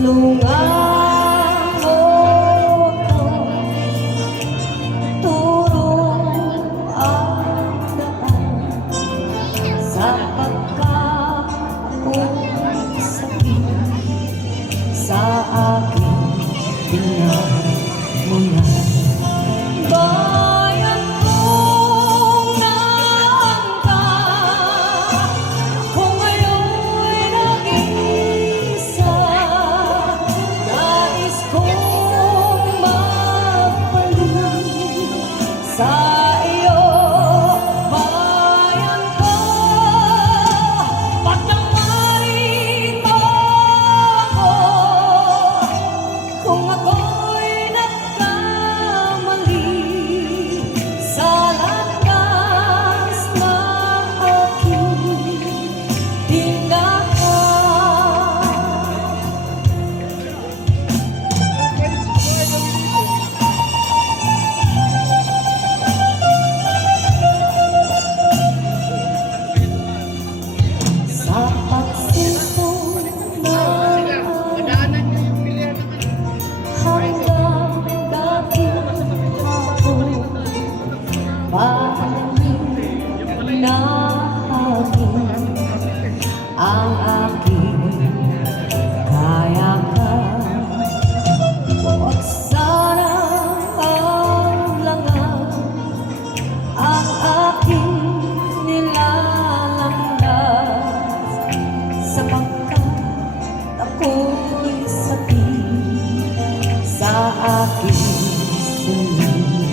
Tulungan mo ko, turong ang daan sa pagkakapong sakit sa aking pinagmulan. Bayan kong naangka, kung ngayon'y nag-iisa, nais kong magpaling sa iyo. Bayan ko, pagtangarin mo ako, kung ako'y nagkamali sa landas na aking tindahan. Sa pagsipon na hanggang dating hapon, pahalin na hangin ang aking kayakan. Huwag sanang hadlangan ang aking nilalandas, sapagkat ako'y sakit sa aking sinin.